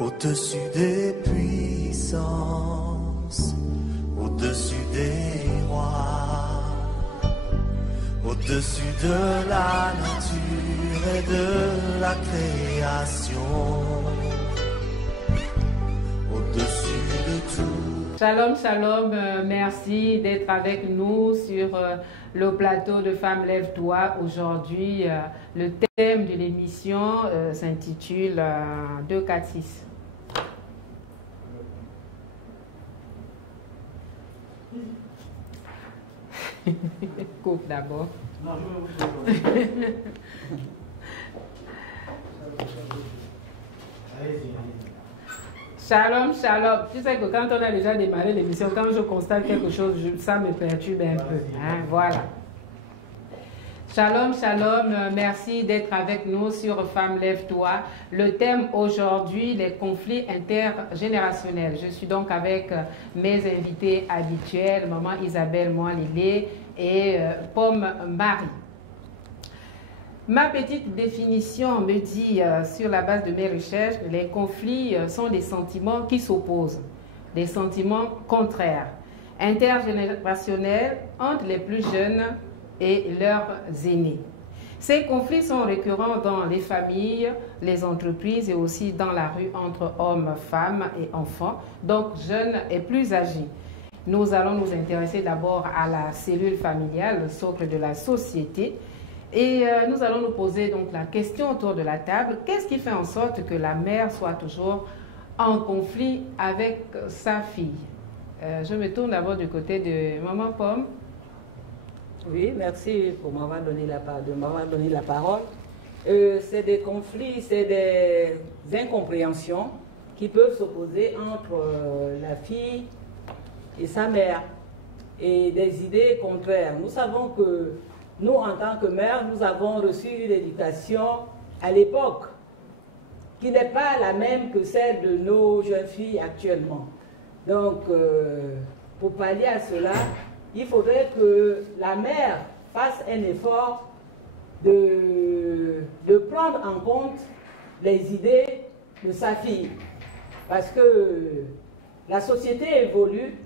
Au-dessus des puissances, au-dessus des rois, au-dessus de la nature et de la création, au-dessus de tout. Shalom, shalom, merci d'être avec nous sur le plateau de Femmes Lève-toi. Aujourd'hui, le thème de l'émission s'intitule 2, 4, 6. Coupe d'abord. Non, je vais vous Shalom, shalom. Tu sais que quand on a déjà démarré l'émission, quand je constate quelque chose, ça me perturbe un peu. Hein, voilà. Shalom, shalom. Merci d'être avec nous sur Femmes Lève-toi. Le thème aujourd'hui, les conflits intergénérationnels. Je suis donc avec mes invités habituels, Maman Isabelle Moalilé et Pomme Marie. Ma petite définition me dit, sur la base de mes recherches, les conflits sont des sentiments qui s'opposent, des sentiments contraires, intergénérationnels entre les plus jeunes et leurs aînés. Ces conflits sont récurrents dans les familles, les entreprises et aussi dans la rue entre hommes, femmes et enfants, donc jeunes et plus âgés. Nous allons nous intéresser d'abord à la cellule familiale, le socle de la société. Et nous allons nous poser donc la question autour de la table. Qu'est-ce qui fait en sorte que la mère soit toujours en conflit avec sa fille? Je me tourne d'abord du côté de Maman Pomme. Oui, merci pour m'avoir donné la parole. C'est des conflits, c'est des incompréhensions qui peuvent s'opposer entre la fille et sa mère et des idées contraires. Nous savons que nous, en tant que mère, nous avons reçu une éducation à l'époque qui n'est pas la même que celle de nos jeunes filles actuellement. Donc, pour pallier à cela, il faudrait que la mère fasse un effort de prendre en compte les idées de sa fille. Parce que la société évolue,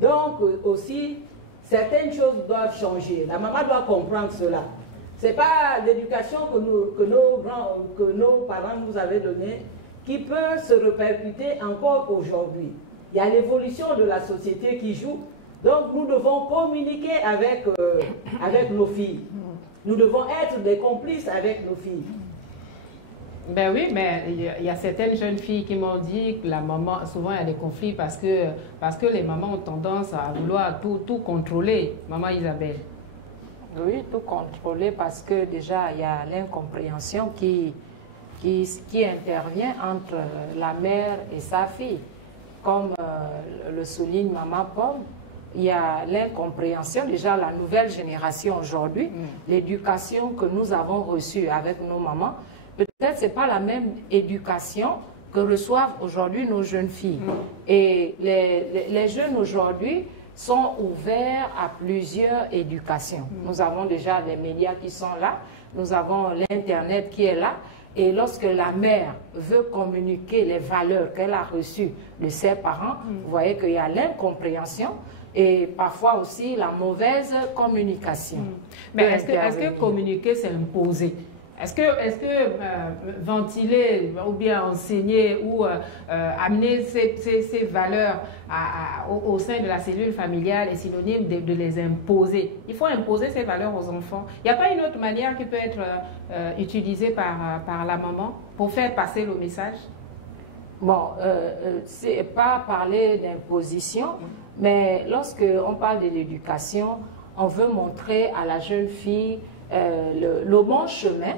donc aussi, certaines choses doivent changer. La maman doit comprendre cela. Ce n'est pas l'éducation que nos parents nous avaient donnée qui peut se répercuter encore aujourd'hui. Il y a l'évolution de la société qui joue. Donc nous devons communiquer avec nos filles. Nous devons être des complices avec nos filles. Ben oui, mais il y a certaines jeunes filles qui m'ont dit que la maman, souvent il y a des conflits parce que les mamans ont tendance à vouloir tout contrôler. Maman Isabelle. Oui, tout contrôler parce que déjà il y a l'incompréhension qui intervient entre la mère et sa fille. Comme le souligne Maman Pomme, il y a l'incompréhension. Déjà la nouvelle génération aujourd'hui, l'éducation que nous avons reçue avec nos mamans, peut-être ce n'est pas la même éducation que reçoivent aujourd'hui nos jeunes filles. Et les jeunes aujourd'hui sont ouverts à plusieurs éducations. Nous avons déjà les médias qui sont là, nous avons l'Internet qui est là. Et lorsque la mère veut communiquer les valeurs qu'elle a reçues de ses parents, vous voyez qu'il y a l'incompréhension et parfois aussi la mauvaise communication. Mais est-ce que communiquer, c'est imposer? Est-ce que ventiler ou bien enseigner ou amener ces valeurs au sein de la cellule familiale est synonyme de les imposer? Il faut imposer ces valeurs aux enfants. Il n'y a pas une autre manière qui peut être utilisée par la maman pour faire passer le message? Bon, c'est pas parler d'imposition, mais lorsque on parle de l'éducation, on veut montrer à la jeune fille le bon chemin,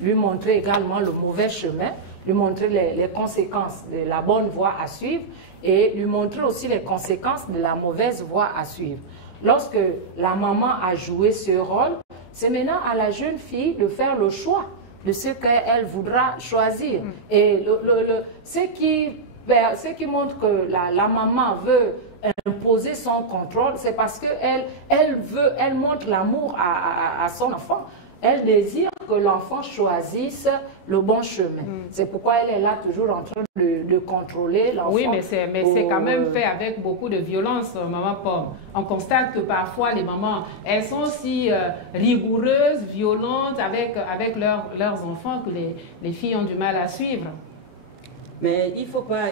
lui montrer également le mauvais chemin, lui montrer les conséquences de la bonne voie à suivre et lui montrer aussi les conséquences de la mauvaise voie à suivre. Lorsque la maman a joué ce rôle, c'est maintenant à la jeune fille de faire le choix de ce qu'elle voudra choisir. Et ce qui montre que la maman veut imposer son contrôle, c'est parce qu'elle montre l'amour à son enfant Elle désire que l'enfant choisisse le bon chemin. C'est pourquoi elle est là toujours en train de contrôler l'enfant. Oui, mais c'est quand même fait avec beaucoup de violence, maman Pomme. On constate que parfois les mamans, elles sont aussi rigoureuses, violentes avec leurs enfants que les filles ont du mal à suivre. Mais il faut pas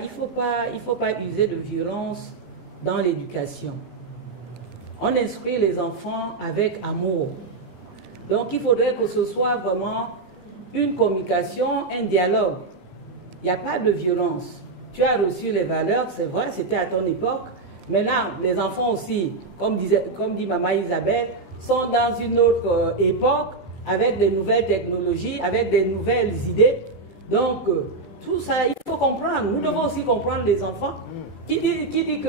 user de violence dans l'éducation. On instruit les enfants avec amour. Donc il faudrait que ce soit vraiment une communication, un dialogue. Il n'y a pas de violence. Tu as reçu les valeurs, c'est vrai, c'était à ton époque. Maintenant, les enfants aussi, comme dit maman Isabelle, sont dans une autre époque, avec des nouvelles technologies, avec des nouvelles idées. Donc, tout ça, il faut comprendre. Nous devons aussi comprendre les enfants. Qui dit que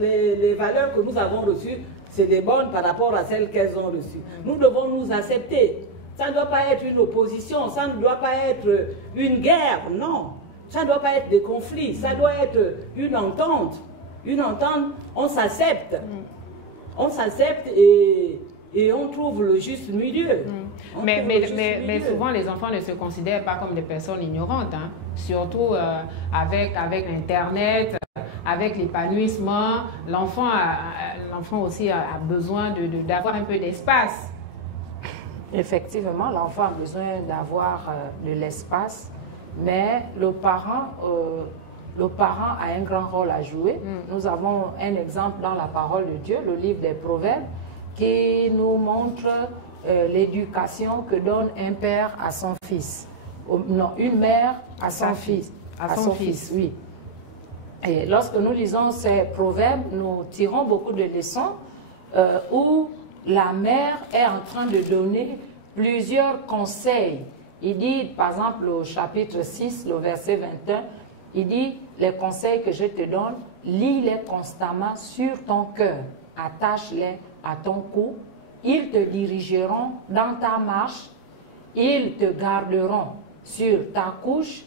les valeurs que nous avons reçues, c'est des bonnes par rapport à celles qu'elles ont reçues. Nous devons nous accepter. Ça ne doit pas être une opposition, ça ne doit pas être une guerre, non. Ça ne doit pas être des conflits, ça doit être une entente. Une entente, on s'accepte. On s'accepte et on trouve le juste milieu. Mais souvent, les enfants ne se considèrent pas comme des personnes ignorantes, hein. Surtout avec Internet, avec l'épanouissement. L'enfant aussi a besoin d'avoir un peu d'espace. Effectivement, l'enfant a besoin d'avoir de l'espace, mais le parent a un grand rôle à jouer. Nous avons un exemple dans la parole de Dieu, le livre des Proverbes, qui nous montre l'éducation que donne un père à son fils. Non, une mère à son fils. À son fils, oui. Et lorsque nous lisons ces proverbes, nous tirons beaucoup de leçons où la mère est en train de donner plusieurs conseils. Il dit, par exemple, au chapitre 6, le verset 21, il dit, les conseils que je te donne, lis-les constamment sur ton cœur, attache-les à ton cou, ils te dirigeront dans ta marche, ils te garderont sur ta couche,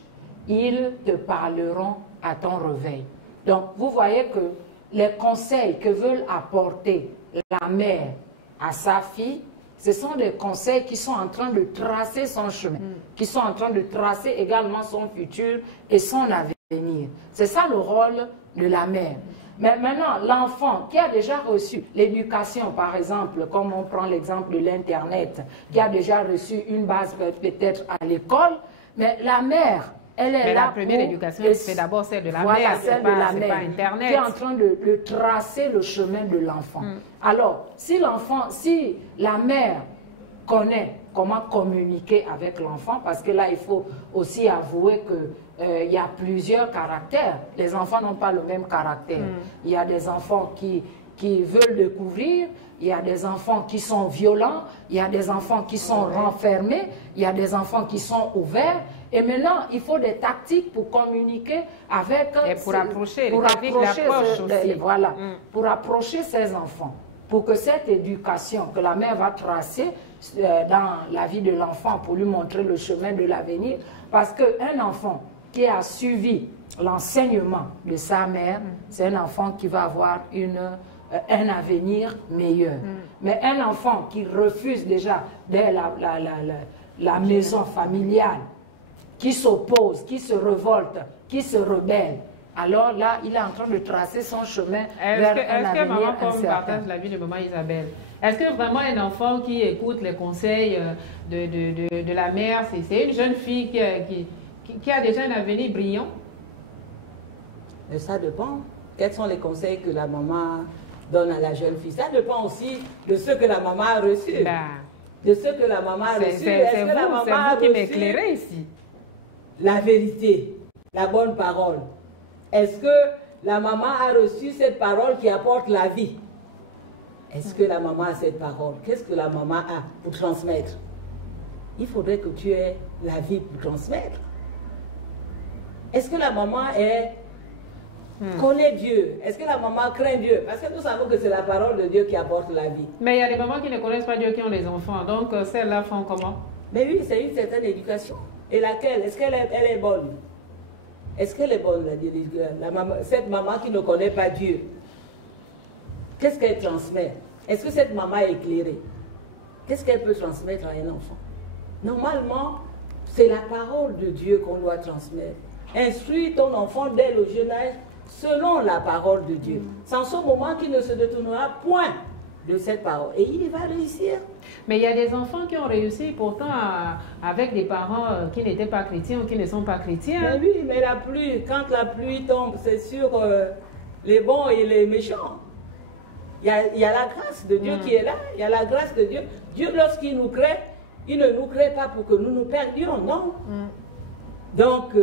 ils te parleront à ton réveil. Donc, vous voyez que les conseils que veulent apporter la mère à sa fille, ce sont des conseils qui sont en train de tracer son chemin, qui sont en train de tracer également son futur et son avenir. C'est ça le rôle de la mère. Mais maintenant, l'enfant qui a déjà reçu l'éducation, par exemple, comme on prend l'exemple de l'Internet, qui a déjà reçu une base peut-être à l'école, mais la mère, elle est là. La première éducation, c'est d'abord celle de la voilà, mère, celle de la mère, pas Internet. qui est en train de tracer le chemin de l'enfant. Alors, si la mère connaît comment communiquer avec l'enfant, parce que là, il faut aussi avouer que il y a plusieurs caractères. Les enfants n'ont pas le même caractère. Il y a des enfants qui veulent découvrir, il y a des enfants qui sont violents, il y a des enfants qui sont renfermés, il y a des enfants qui sont ouverts. Et maintenant, il faut des tactiques pour communiquer avec... Et pour approcher, pour approcher ces enfants. Pour que cette éducation que la mère va tracer dans la vie de l'enfant, pour lui montrer le chemin de l'avenir, parce qu'un enfant qui a suivi l'enseignement de sa mère, c'est un enfant qui va avoir un avenir meilleur. Mais un enfant qui refuse déjà dès la maison familiale, qui s'oppose, qui se révolte, qui se rebelle, alors là, il est en train de tracer son chemin vers un avenir incertain. Est-ce que maman Pomme partage la vie de maman Isabelle? Est-ce que vraiment un enfant qui écoute les conseils de la mère, c'est une jeune fille qui a déjà un avenir brillant? Mais ça dépend. Quels sont les conseils que la maman donne à la jeune fille? Ça dépend aussi de ce que la maman a reçu. De ce que la maman a reçu. C'est vous qui m'éclairez ici. La vérité, la bonne parole. Est-ce que la maman a reçu cette parole qui apporte la vie? Est-ce que la maman a cette parole? Qu'est-ce que la maman a pour transmettre? Il faudrait que tu aies la vie pour transmettre. Est-ce que la maman connaît Dieu? Est-ce que la maman craint Dieu? Parce que nous savons que c'est la parole de Dieu qui apporte la vie. Mais il y a des mamans qui ne connaissent pas Dieu, qui ont des enfants. Donc celles-là font comment? Mais oui, c'est une certaine éducation. Et laquelle? Est-ce qu'elle est bonne? Est-ce qu'elle est bonne, cette maman qui ne connaît pas Dieu? Qu'est-ce qu'elle transmet? Est-ce que cette maman est éclairée? Qu'est-ce qu'elle peut transmettre à un enfant? Normalement, c'est la parole de Dieu qu'on doit transmettre. Instruis ton enfant dès le jeune âge selon la parole de Dieu. C'est en ce moment qu'il ne se détournera point de cette parole. Et il va réussir. Mais il y a des enfants qui ont réussi pourtant avec des parents qui n'étaient pas chrétiens ou qui ne sont pas chrétiens. Mais oui, mais la pluie, quand la pluie tombe, c'est sur les bons et les méchants. Il y a la grâce de Dieu qui est là. Il y a la grâce de Dieu. Dieu, lorsqu'il nous crée, il ne nous crée pas pour que nous nous perdions, non. Donc,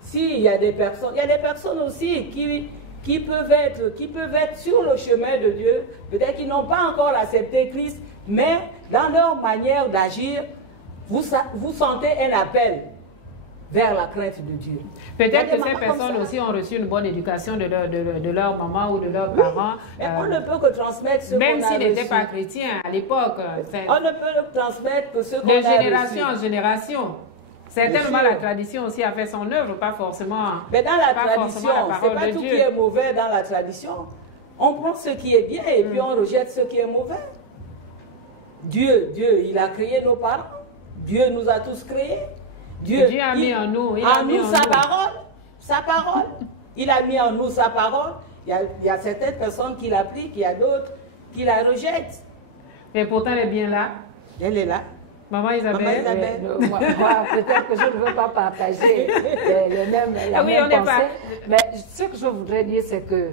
s'il y a des personnes, il y a des personnes aussi qui peuvent être sur le chemin de Dieu, peut-être qu'ils n'ont pas encore accepté Christ, mais dans leur manière d'agir, vous sentez un appel vers la crainte de Dieu. Peut-être que ces personnes aussi ont reçu une bonne éducation de leur maman ou de leurs parents. Mais on ne peut que transmettre ce qu'on a reçu. Même s'ils n'étaient pas chrétiens à l'époque. On ne peut transmettre que ce qu'on a de reçu. génération en génération. Certainement, la tradition aussi a fait son œuvre, pas forcément. Mais dans la tradition, c'est pas tout qui est mauvais dans la tradition. On prend ce qui est bien et puis on rejette ce qui est mauvais. Dieu, il a créé nos parents. Dieu nous a tous créés. Dieu a mis en nous, sa parole. Il a mis en nous sa parole. Il y a certaines personnes qui l'appliquent, il y a d'autres qui la rejettent. Mais pourtant, elle est bien là. Elle est là. Maman Isabelle. Moi, peut-être que je ne veux pas partager les mêmes pensées. Mais ce que je voudrais dire, c'est que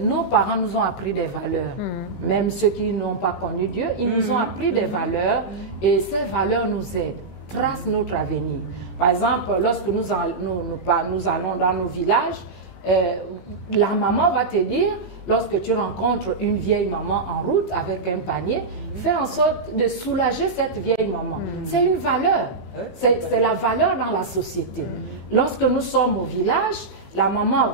nos parents nous ont appris des valeurs. Même ceux qui n'ont pas connu Dieu, ils nous ont appris des valeurs et ces valeurs nous aident, tracent notre avenir. Par exemple, lorsque nous allons dans nos villages, la maman va te dire, lorsque tu rencontres une vieille maman en route avec un panier, fais en sorte de soulager cette vieille maman. C'est une valeur. C'est la valeur dans la société. Lorsque nous sommes au village, la maman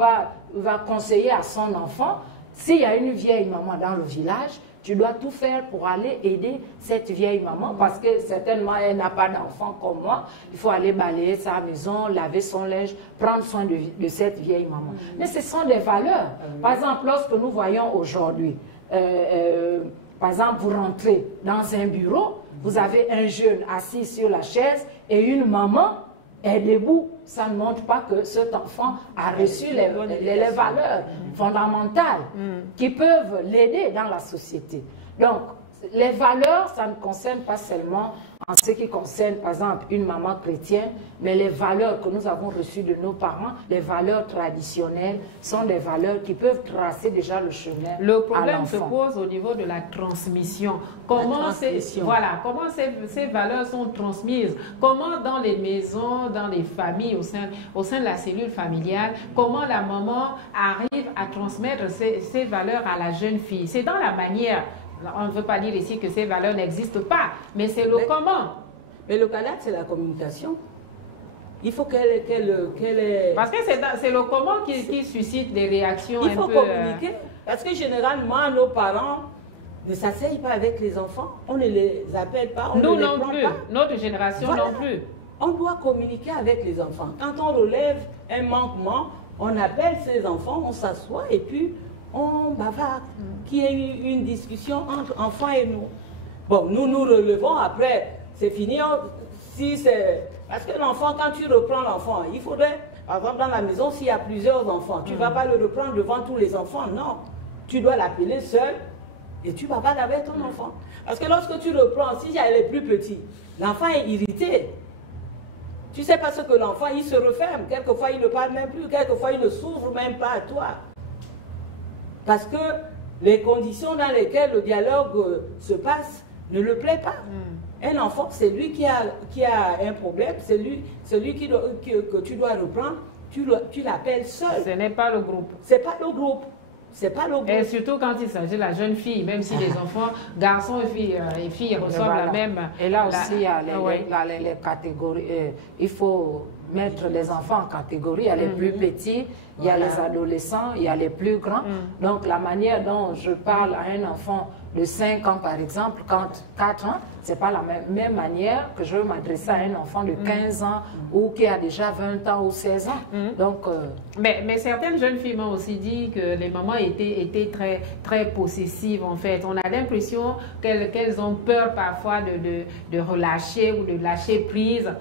va conseiller à son enfant, s'il y a une vieille maman dans le village, tu dois tout faire pour aller aider cette vieille maman parce que certainement elle n'a pas d'enfant comme moi. Il faut aller balayer sa maison, laver son linge, prendre soin de cette vieille maman. Mais ce sont des valeurs. Par exemple, lorsque nous voyons aujourd'hui, par exemple, vous rentrez dans un bureau, vous avez un jeune assis sur la chaise et une maman est debout. Ça ne montre pas que cet enfant a reçu les valeurs fondamentales qui peuvent l'aider dans la société. Donc, les valeurs, ça ne concerne pas seulement en ce qui concerne, par exemple, une maman chrétienne, mais les valeurs que nous avons reçues de nos parents, les valeurs traditionnelles, sont des valeurs qui peuvent tracer déjà le chemin. Le problème se pose au niveau de la transmission. Comment ces valeurs sont transmises? Comment dans les maisons, dans les familles, au sein de la cellule familiale, comment la maman arrive à transmettre ces valeurs à la jeune fille? C'est dans la manière. On ne veut pas dire ici que ces valeurs n'existent pas, mais c'est le comment. Mais le cadre, c'est la communication. Il faut qu'elle ait... Parce que c'est le comment qui suscite des réactions un peu... Il faut communiquer. Parce que généralement, nos parents ne s'asseyent pas avec les enfants. On ne les appelle pas, on Nous ne les non prend plus. pas. Notre génération non plus. On doit communiquer avec les enfants. Quand on relève un manquement, on appelle ces enfants, on s'assoit et puis... on bavarde, qu'il y ait eu une discussion entre enfants et nous. Bon, nous relevons, après, c'est fini. Parce que l'enfant, quand tu reprends l'enfant, il faudrait, par exemple, dans la maison, s'il y a plusieurs enfants, tu ne vas pas le reprendre devant tous les enfants, non. Tu dois l'appeler seul et tu bavardes avec ton enfant. Parce que lorsque tu reprends, si elle est plus petit, l'enfant est irrité. Tu ne sais pas ce que l'enfant, il se referme. Quelquefois, il ne parle même plus. Quelquefois, il ne s'ouvre même pas à toi. Parce que les conditions dans lesquelles le dialogue se passe ne le plaît pas. Un enfant, c'est lui qui a un problème, c'est lui que tu dois reprendre, tu l'appelles seul. Ce n'est pas le groupe. C'est pas le groupe. C'est pas le groupe. Et surtout quand il s'agit de la jeune fille, même si les enfants, garçons et filles reçoivent la même... Et là aussi, il y a les catégories. Il faut mettre les enfants en catégorie. Il y a les plus petits, il y a les adolescents, il y a les plus grands. Donc la manière dont je parle à un enfant de 5 ans, par exemple, quand 4 ans, ce n'est pas la même manière que je veux m'adresser à un enfant de 15 ans ou qui a déjà 20 ans ou 16 ans. Donc, mais certaines jeunes filles m'ont aussi dit que les mamans étaient très, très possessives, en fait. On a l'impression qu'elles ont peur parfois de relâcher ou de lâcher prise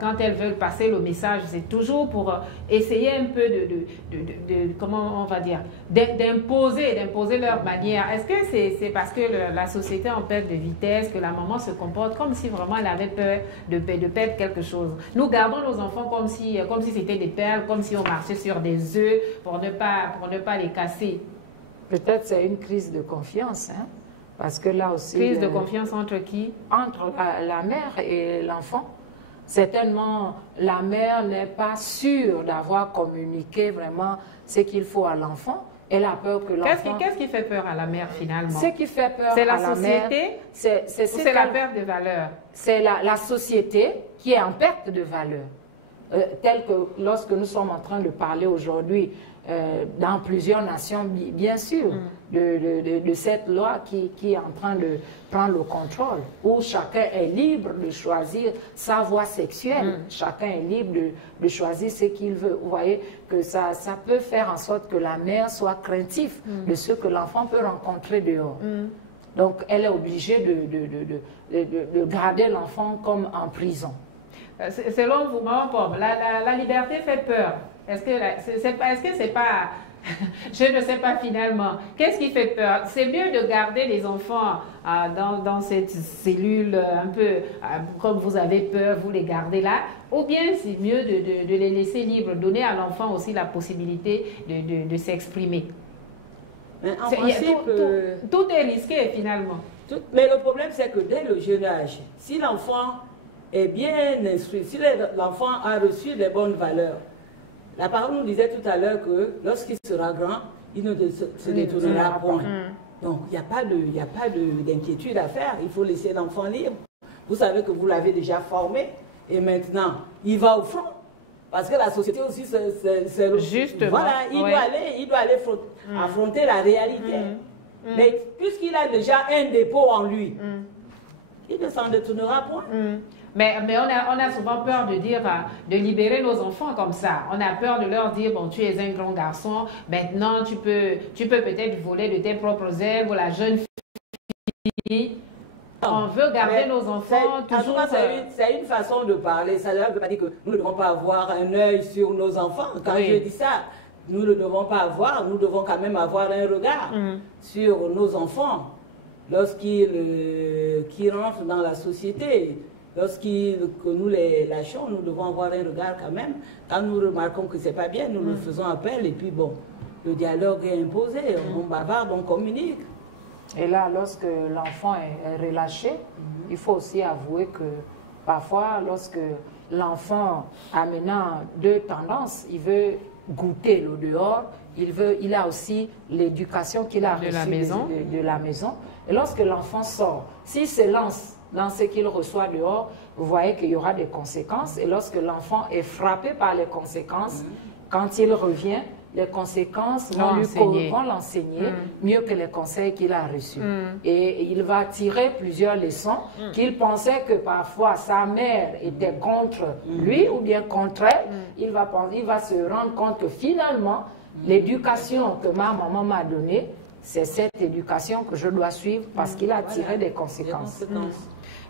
quand elles veulent passer le message. C'est toujours pour essayer un peu comment on va dire, d'imposer leur manière. Est-ce que c'est parce que la société en perte de vitesse, que la maman se comporte comme si vraiment elle avait peur de perdre quelque chose? Nous gardons nos enfants comme si c'était des perles, comme si on marchait sur des œufs pour ne pas les casser. Peut-être c'est une crise de confiance, hein? Parce que là aussi... Crise de confiance entre qui? Entre la mère et l'enfant. Certainement, la mère n'est pas sûre d'avoir communiqué vraiment ce qu'il faut à l'enfant. Elle a peur que l'enfant... Qu'est-ce qui fait peur à la mère finalement? Ce qui fait peur à la société, c'est la perte de valeur? C'est la société qui est en perte de valeur. Tel que lorsque nous sommes en train de parler aujourd'hui dans plusieurs nations, bien sûr, de cette loi qui est en train de prendre le contrôle, où chacun est libre de choisir sa voie sexuelle, chacun est libre de choisir ce qu'il veut. Vous voyez que ça peut faire en sorte que la mère soit craintive de ce que l'enfant peut rencontrer dehors. Donc elle est obligée de garder l'enfant comme en prison. Selon vous, maman Pomme, la liberté fait peur. Est-ce que c'est pas... Je ne sais pas finalement. Qu'est-ce qui fait peur? C'est mieux de garder les enfants dans cette cellule un peu comme vous avez peur, vous les gardez là, ou bien c'est mieux de les laisser libres, donner à l'enfant aussi la possibilité de s'exprimer? En principe, tout est risqué finalement. Mais le problème, c'est que dès le jeune âge, si l'enfant est bien instruit, si l'enfant a reçu les bonnes valeurs, la parole nous disait tout à l'heure que lorsqu'il sera grand, il ne se détournera point. Donc, il n'y a pas d'inquiétude à faire. Il faut laisser l'enfant libre. Vous savez que vous l'avez déjà formé et maintenant, il va au front. Parce que la société aussi, c'est justement. Voilà, il doit aller affronter la réalité. Mais puisqu'il a déjà un dépôt en lui, il ne s'en détournera point. Mais on a souvent peur de libérer nos enfants comme ça. On a peur de leur dire, bon, tu es un grand garçon, maintenant tu peux peut-être voler de tes propres ailes, ou la jeune fille. On veut garder nos enfants toujours... C'est une façon de parler. Ça ne veut pas dire que nous ne devons pas avoir un œil sur nos enfants. Quand je dis ça, nous ne devons pas avoir, nous devons quand même avoir un regard sur nos enfants lorsqu'ils rentrent dans la société. Que nous les lâchons, nous devons avoir un regard quand même. Quand nous remarquons que ce n'est pas bien, nous nous faisons appel et puis bon, le dialogue est imposé, on bavarde, on communique. Et là, lorsque l'enfant est relâché, il faut aussi avouer que parfois, lorsque l'enfant a maintenant deux tendances, il veut goûter le dehors, il a aussi l'éducation qu'il a reçue de la maison. Et lorsque l'enfant sort, s'il se lance dans ce qu'il reçoit dehors, vous voyez qu'il y aura des conséquences. Et lorsque l'enfant est frappé par les conséquences, quand il revient, les conséquences vont l'enseigner mieux que les conseils qu'il a reçus. Et il va tirer plusieurs leçons qu'il pensait que parfois sa mère était contre lui ou bien contre elle. Il va se rendre compte que finalement, l'éducation que ma maman m'a donnée, c'est cette éducation que je dois suivre parce qu'il a tiré des conséquences.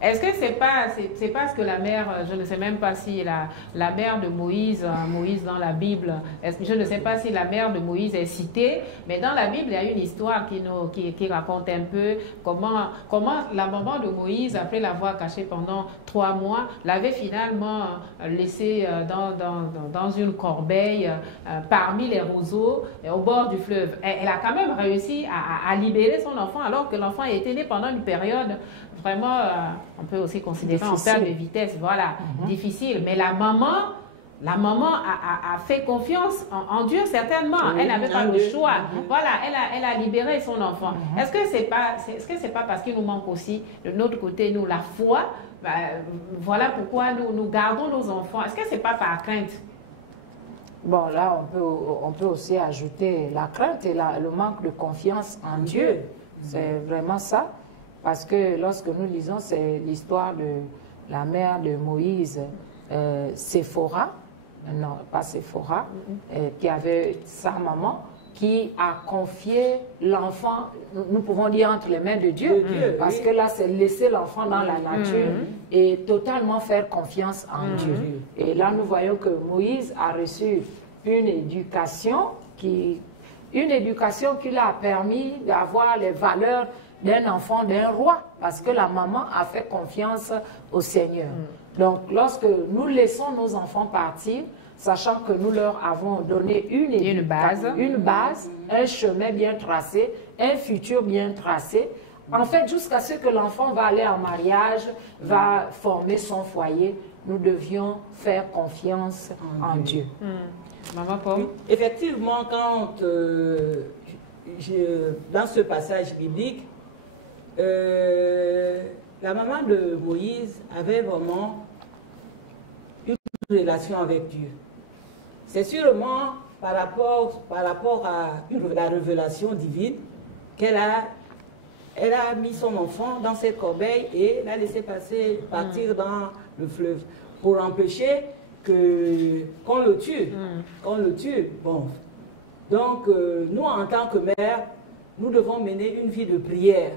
Est-ce que c'est pas ce que la mère, je ne sais même pas si la mère de Moïse dans la Bible, je ne sais pas si la mère de Moïse est citée, mais dans la Bible, il y a une histoire qui raconte un peu comment la maman de Moïse, après l'avoir caché pendant 3 mois, l'avait finalement laissé dans une corbeille parmi les roseaux au bord du fleuve. Elle a quand même réussi à libérer son enfant alors que l'enfant était né pendant une période vraiment, on peut aussi considérer en perte de vitesse, voilà, difficile. Mais la maman a fait confiance en Dieu, certainement. Elle n'avait pas le choix. Voilà, elle a libéré son enfant. Est-ce que c'est pas parce qu'il nous manque aussi, de notre côté, nous, la foi voilà pourquoi nous gardons nos enfants. Est-ce que ce n'est pas par crainte? Bon, là, on peut aussi ajouter la crainte et le manque de confiance en Dieu. C'est vraiment ça. Parce que lorsque nous lisons, c'est l'histoire de la mère de Moïse, Séphora, non, pas Séphora, qui avait sa maman, qui a confié l'enfant, nous pouvons dire entre les mains de Dieu, parce que là, c'est laisser l'enfant dans la nature et totalement faire confiance en Dieu. Et là, nous voyons que Moïse a reçu une éducation qui lui a permis d'avoir les valeurs d'un enfant, d'un roi, parce que la maman a fait confiance au Seigneur. Donc, lorsque nous laissons nos enfants partir, sachant que nous leur avons donné une base, un chemin bien tracé, un futur bien tracé, en fait, jusqu'à ce que l'enfant va aller en mariage, va former son foyer, nous devions faire confiance en Dieu. Maman Paul? Effectivement, quand dans ce passage biblique, la maman de Moïse avait vraiment une relation avec Dieu. C'est sûrement par rapport à la révélation divine qu'elle a mis son enfant dans cette corbeille et l'a laissé partir dans le fleuve pour empêcher qu'on le tue. Bon. Donc, nous, en tant que mère, nous devons mener une vie de prière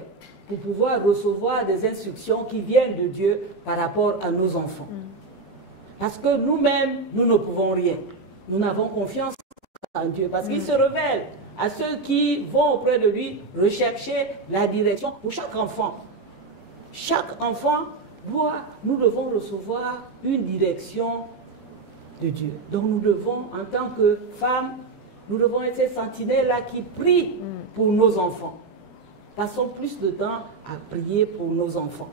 pour pouvoir recevoir des instructions qui viennent de Dieu par rapport à nos enfants. Parce que nous-mêmes, nous ne pouvons rien. Nous n'avons confiance en Dieu parce qu'il se révèle à ceux qui vont auprès de lui rechercher la direction pour chaque enfant. Chaque enfant nous devons recevoir une direction de Dieu. Donc nous devons, en tant que femmes, nous devons être ces sentinelles-là qui prient pour nos enfants. Passons plus de temps à prier pour nos enfants,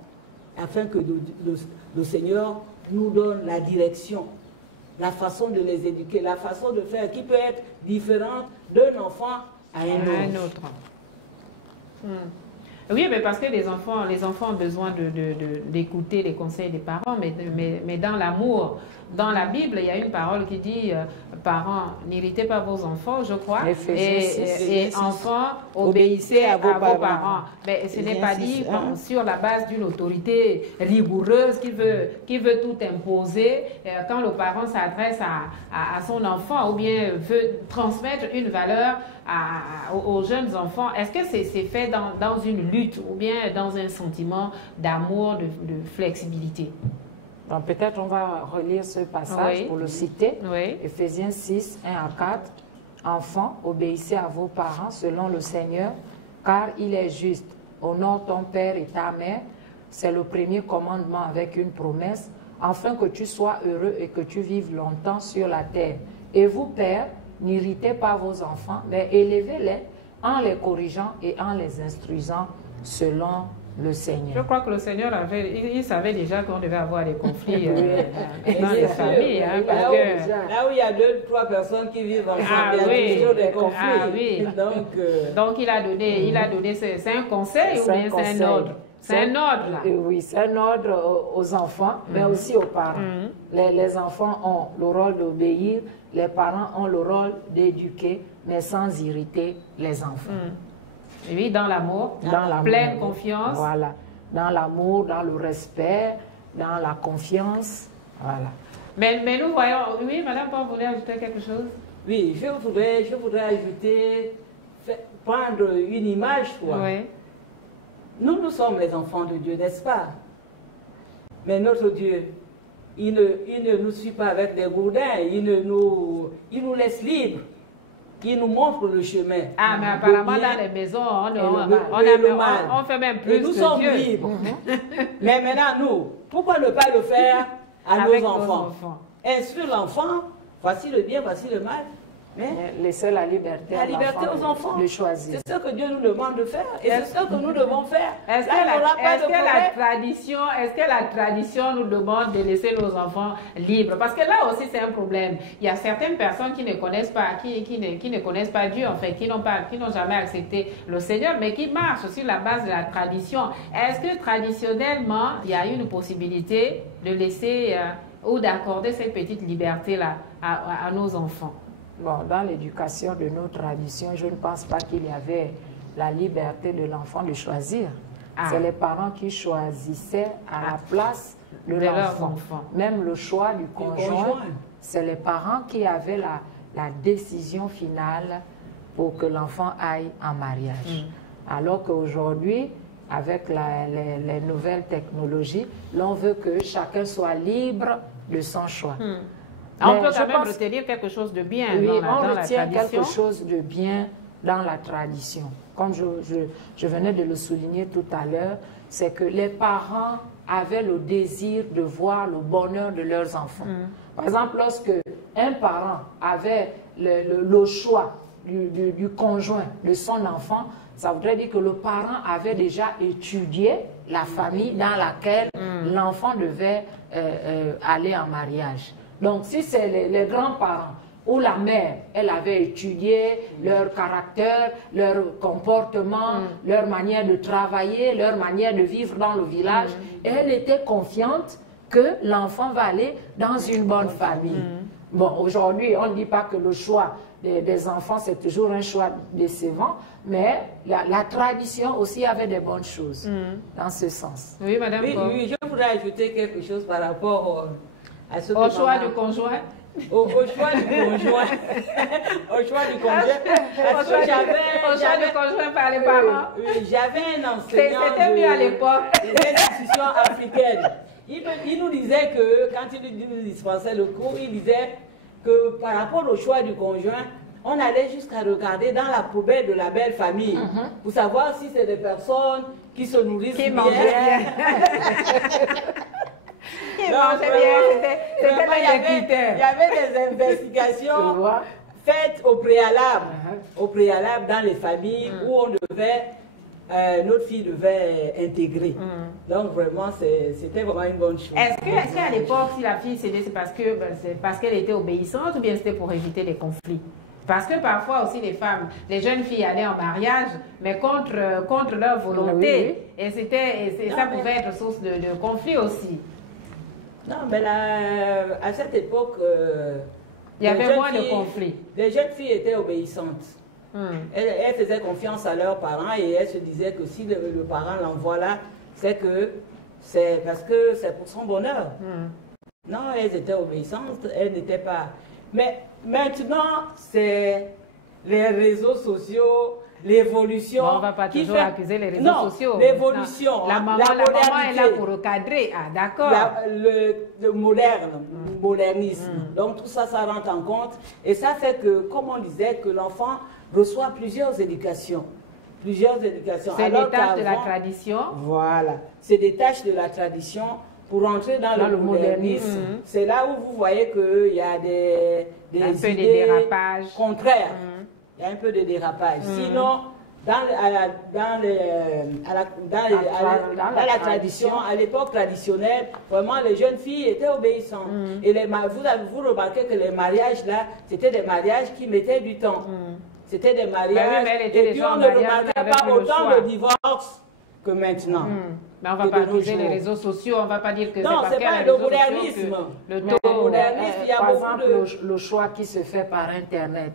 afin que le Seigneur nous donne la direction, la façon de les éduquer, la façon de faire qui peut être différente d'un enfant à un autre. Oui, mais parce que les enfants ont besoin d'écouter les conseils des parents, mais dans l'amour. Dans la Bible, il y a une parole qui dit parents, n'irritez pas vos enfants, je crois, et enfants, obéissez à vos parents. Mais ce n'est pas dit sur la base d'une autorité rigoureuse qui veut tout imposer. Quand le parent s'adresse à son enfant ou bien veut transmettre une valeur aux jeunes enfants, est-ce que c'est fait dans une lutte ou bien dans un sentiment d'amour, de flexibilité? Peut-être on va relire ce passage pour le citer. Éphésiens 6, 1 à 4. Enfants, obéissez à vos parents selon le Seigneur, car il est juste. Honore ton père et ta mère. C'est le premier commandement avec une promesse, afin que tu sois heureux et que tu vives longtemps sur la terre. Et vous, pères, n'irritez pas vos enfants, mais élevez-les en les corrigeant et en les instruisant selon le Seigneur. Je crois que le Seigneur il savait déjà qu'on devait avoir des conflits dans les familles. Hein, là où il y a 2-3 personnes qui vivent ensemble, il y a toujours des conflits. Donc il a donné c'est un conseil ou bien c'est un ordre? C'est un ordre, là. Oui, c'est un ordre aux enfants, mais aussi aux parents. Les enfants ont le rôle d'obéir, les parents ont le rôle d'éduquer, mais sans irriter les enfants. Oui, dans l'amour, pleine confiance. Voilà, dans l'amour, dans le respect, dans la confiance. Voilà. Mais nous voyons... Oui, Madame Paul voulait ajouter quelque chose? Oui, je voudrais ajouter, prendre une image. Oui. Nous sommes les enfants de Dieu, n'est-ce pas? Mais notre Dieu, il ne nous suit pas avec des gourdins, il nous laisse libres. Il nous montre le chemin. Ah, mais apparemment, dans les maisons, on fait même plus nous que sommes Dieu. libres. Mais maintenant, nous, pourquoi ne pas le faire à nos enfants? Instruire l'enfant, voici le bien, voici le mal. laisser la liberté aux enfants de choisir. C'est ce que Dieu nous demande de faire et c'est ce que nous devons faire. Est-ce que la tradition nous demande de laisser nos enfants libres? Parce que là aussi c'est un problème. Il y a certaines personnes qui ne connaissent pas, qui ne connaissent pas Dieu en fait, qui n'ont jamais accepté le Seigneur, mais qui marchent sur la base de la tradition. Est-ce que traditionnellement il y a une possibilité de laisser ou d'accorder cette petite liberté-là à nos enfants? Bon, dans l'éducation de nos traditions, je ne pense pas qu'il y avait la liberté de l'enfant de choisir. C'est les parents qui choisissaient à la place de l'enfant. Même le choix du conjoint, c'est les parents qui avaient la décision finale pour que l'enfant aille en mariage. Alors qu'aujourd'hui, avec les nouvelles technologies, l'on veut que chacun soit libre de son choix. On peut quand même retenir quelque chose de bien dans la tradition. On retient quelque chose de bien dans la tradition. Comme je venais de le souligner tout à l'heure, c'est que les parents avaient le désir de voir le bonheur de leurs enfants. Par exemple, lorsque un parent avait le choix du conjoint de son enfant, ça voudrait dire que le parent avait déjà étudié la famille dans laquelle l'enfant devait aller en mariage. Donc, si c'est les grands-parents ou la mère, elle avait étudié leur caractère, leur comportement, leur manière de travailler, leur manière de vivre dans le village, et elle était confiante que l'enfant va aller dans une bonne famille. Bon, aujourd'hui, on ne dit pas que le choix des enfants, c'est toujours un choix décevant, mais la tradition aussi avait des bonnes choses dans ce sens. Oui, madame. Oui, je voudrais ajouter quelque chose par rapport à ce au choix du conjoint. Au choix du conjoint. Au choix du conjoint. Au choix du conjoint par les parents. Oui, j'avais un enseignant c'était mieux à l'époque. Des institutions africaines. Il nous disait que, quand il nous dispensait le cours, il disait que par rapport au choix du conjoint, on allait jusqu'à regarder dans la poubelle de la belle famille pour savoir si c'est des personnes qui se nourrissent bien. Il y avait des investigations faites au préalable dans les familles où on devait, notre fille devait intégrer. Donc vraiment, c'était vraiment une bonne chose. Est-ce qu'à l'époque, si la fille cédait, c'est parce qu'elle était obéissante ou bien c'était pour éviter des conflits? Parce que parfois aussi les jeunes filles allaient en mariage, mais contre leur volonté. Et ça pouvait être source de conflit aussi. Non, mais là, à cette époque, il y avait moins de conflits. Les jeunes filles étaient obéissantes. Elles faisaient confiance à leurs parents et elles se disaient que si le parent l'envoie là, c'est parce que c'est pour son bonheur. Non, elles étaient obéissantes, elles n'étaient pas. Mais maintenant, c'est les réseaux sociaux, l'évolution. Bon, on ne va pas toujours accuser les réseaux sociaux. L'évolution. La maman est là pour recadrer. Ah, d'accord. Le modernisme. Donc, tout ça, ça rentre en compte. Et ça fait que, comme on disait, que l'enfant reçoit plusieurs éducations. C'est des tâches de la tradition. Voilà. C'est des tâches de la tradition. Pour entrer dans le modernisme, c'est là où vous voyez qu'il y a des idées contraires. Il y a un peu de dérapage. Sinon, dans la tradition, à l'époque traditionnelle, vraiment les jeunes filles étaient obéissantes. Et vous remarquez que les mariages là, c'était des mariages qui mettaient du temps. C'était des mariages et puis on ne remarquait pas autant le divorce que maintenant. Mais on ne va pas accuser les réseaux sociaux, on ne va pas dire que c'est parce qu'il y a le modernisme. Le modernisme, il y a par beaucoup exemple, le choix qui se fait par Internet.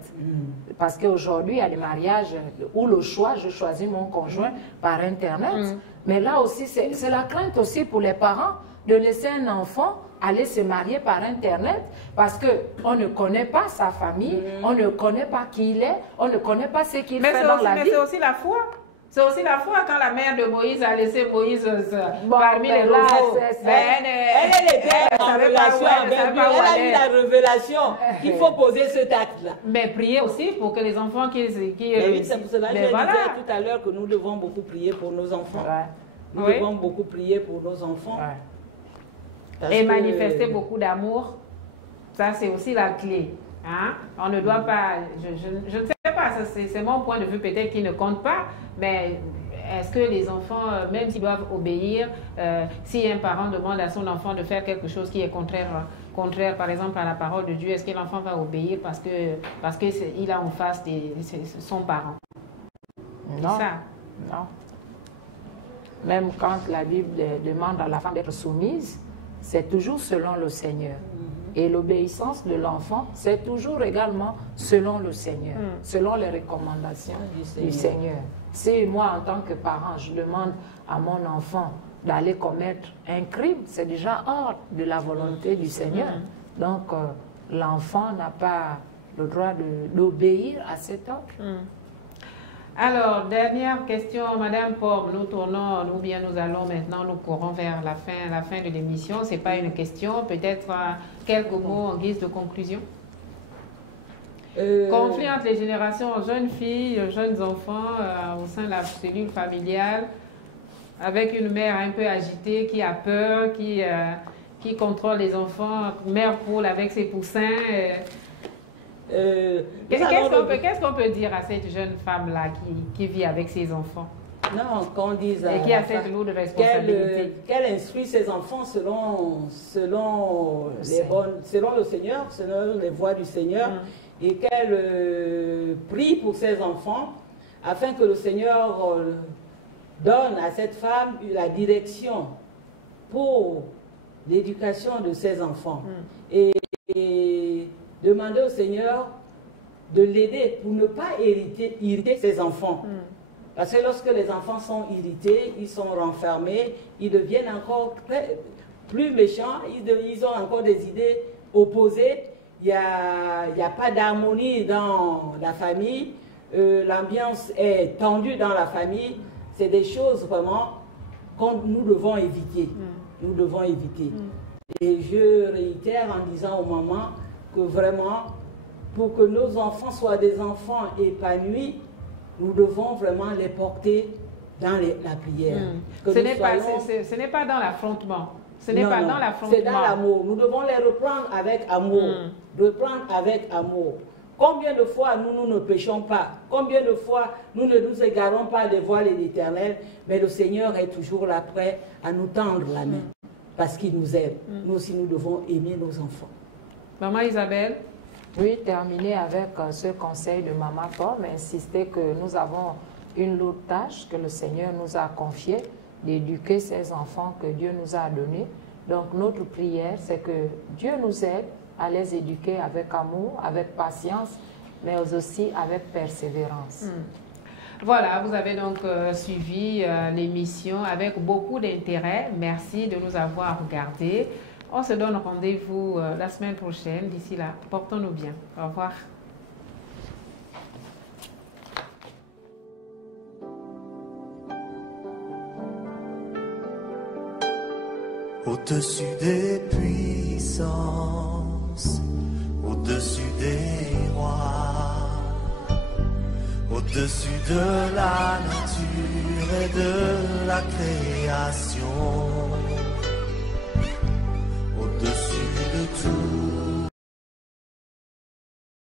Parce qu'aujourd'hui, il y a des mariages où le choix, je choisis mon conjoint par Internet. Mais là aussi, c'est la crainte aussi pour les parents de laisser un enfant aller se marier par Internet parce qu'on ne connaît pas sa famille, on ne connaît pas qui il est, on ne connaît pas ce qu'il fait dans la vie. Mais c'est aussi la foi. C'est aussi la foi quand la mère de Moïse a laissé Moïse parmi les robots. Elle était en relation avec Dieu. Elle a eu la révélation qu'il faut poser ce acte-là. Mais prier aussi pour que les enfants qui oui, c'est pour cela que je disais tout à l'heure que nous devons beaucoup prier pour nos enfants. Nous devons beaucoup prier pour nos enfants. Et manifester beaucoup d'amour. Ça, c'est aussi la clé. Hein? On ne doit pas, je ne sais pas, c'est mon point de vue peut-être qui ne compte pas, mais est-ce que les enfants, même s'ils doivent obéir, si un parent demande à son enfant de faire quelque chose qui est contraire par exemple à la parole de Dieu, est-ce que l'enfant va obéir parce qu'il a en face son parent? Non, ça. Non. Même quand la Bible demande à la femme d'être soumise, c'est toujours selon le Seigneur. Et l'obéissance de l'enfant, c'est toujours également selon le Seigneur, selon les recommandations du Seigneur. Si moi, en tant que parent, je demande à mon enfant d'aller commettre un crime, c'est déjà hors de la volonté du Seigneur. Donc, l'enfant n'a pas le droit d'obéir à cet ordre. Alors, dernière question, Madame Pomme, nous allons maintenant, nous courons vers la fin de l'émission. Ce n'est pas une question, peut-être quelques mots en guise de conclusion. Conflit entre les générations, jeunes filles, jeunes enfants au sein de la cellule familiale, avec une mère un peu agitée qui a peur, qui contrôle les enfants, mère poule avec ses poussins. Qu'est-ce qu'on peut dire à cette jeune femme-là qui vit avec ses enfants? Non, qu'on dise et qui a cette lourde responsabilité. Qu'elle instruit ses enfants selon le Seigneur, selon les voies du Seigneur, et qu'elle prie pour ses enfants, afin que le Seigneur donne à cette femme la direction pour l'éducation de ses enfants. Et demander au Seigneur de l'aider pour ne pas irriter ses enfants. Parce que lorsque les enfants sont irrités, ils sont renfermés, ils deviennent encore plus méchants, ils ont encore des idées opposées, il n'y a pas d'harmonie dans la famille, l'ambiance est tendue dans la famille. C'est des choses vraiment que nous devons éviter. Nous devons éviter. Et je réitère en disant aux mamans que vraiment, pour que nos enfants soient des enfants épanouis, nous devons vraiment les porter dans la prière. Ce n'est pas dans l'affrontement. Ce n'est pas dans l'affrontement. C'est dans l'amour. Nous devons les reprendre avec amour. Reprendre avec amour. Combien de fois nous ne péchons pas? Combien de fois nous ne nous égarons pas des voies de l'Éternel? Mais le Seigneur est toujours là prêt à nous tendre la main. Parce qu'il nous aime. Nous aussi, nous devons aimer nos enfants. Maman Isabelle? Oui, terminer avec ce conseil de Maman Pomme, insister que nous avons une lourde tâche que le Seigneur nous a confiée, d'éduquer ces enfants que Dieu nous a donnés. Donc notre prière, c'est que Dieu nous aide à les éduquer avec amour, avec patience, mais aussi avec persévérance. Voilà, vous avez donc suivi l'émission avec beaucoup d'intérêt. Merci de nous avoir regardés. On se donne rendez-vous la semaine prochaine. D'ici là, portons-nous bien. Au revoir. Au-dessus des puissances, au-dessus des rois, au-dessus de la nature et de la création, au-dessus de tout.